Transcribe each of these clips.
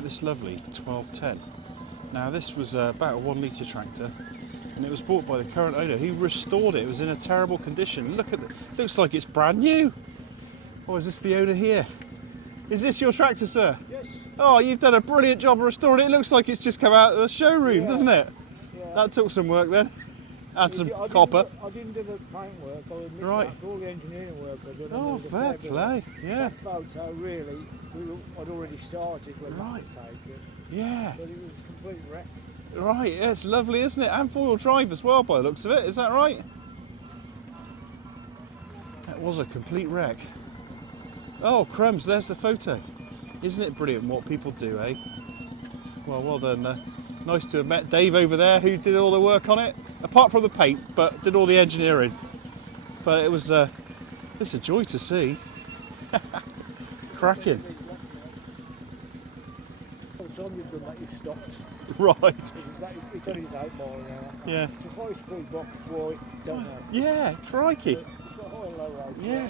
at this lovely 1210. Now this was about a 1 litre tractor, and it was bought by the current owner who restored it. It was in a terrible condition. Look at it, looks like it's brand new. Oh, is this the owner here? Is this your tractor, sir? Yes. Oh, you've done a brilliant job of restoring it. It looks like it's just come out of the showroom, doesn't it? Yeah. That took some work then. And some copper. I didn't do the paint work, I admit Right. that, all the engineering work I did. Oh, fair play, yeah. That photo really, I'd already started when Right. I could take it, Yeah, but it was a complete wreck. right, yeah, it's lovely, isn't it? And four-wheel drive as well by the looks of it, is that right? That was a complete wreck. Oh, crumbs, there's the photo. Isn't it brilliant what people do, eh? Well done. Nice to have met Dave over there who did all the work on it, apart from the paint, but did all the engineering. But it was it's a joy to see. Cracking. By the time you've done that, you've stopped. Right. It's only 8 miles an hour. Yeah. It's a 5-speed box, boy, don't know. Yeah, crikey. It's got high and low rates. Yeah.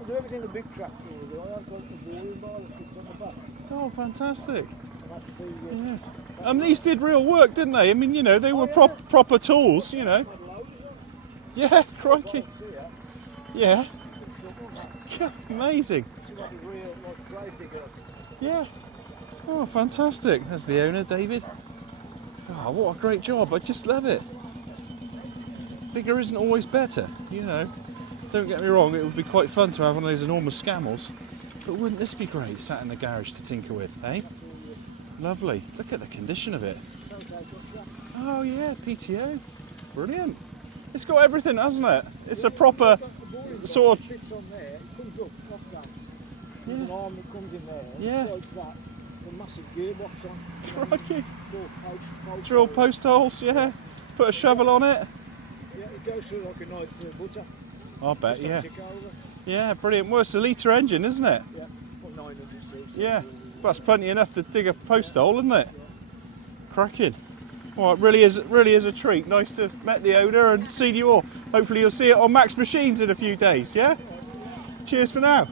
I do everything a big tractor will do. I have got the boring bar that fits on the back. Oh, fantastic. And that's the, Yeah. These did real work, didn't they? I mean, you know, they were proper tools, you know. Yeah, crikey. Yeah. Yeah, amazing. Yeah. Oh, fantastic. That's the owner, David. Oh, what a great job. I just love it. Bigger isn't always better, you know. Don't get me wrong, it would be quite fun to have one of those enormous scammels. But wouldn't this be great, sat in the garage to tinker with, eh? Lovely. Look at the condition of it. Oh yeah, PTO. Brilliant. It's got everything, hasn't it? It's a proper sort of... fits on there, it comes up off that. There's an arm that comes in there. Yeah. Like that, a massive gearbox on. Crikey. Post Drill post holes, yeah. Put a shovel on it. Yeah, it goes through like a knife through butter. I bet, Just yeah. tick over. Yeah, brilliant. Well, it's a litre engine, isn't it? Yeah, put 9 inches through. Yeah. Well, that's plenty enough to dig a post hole, isn't it? Cracking. Well, it really is a treat. Nice to have met the owner and seen you all. Hopefully you'll see it on Max Machines in a few days, yeah? Cheers for now.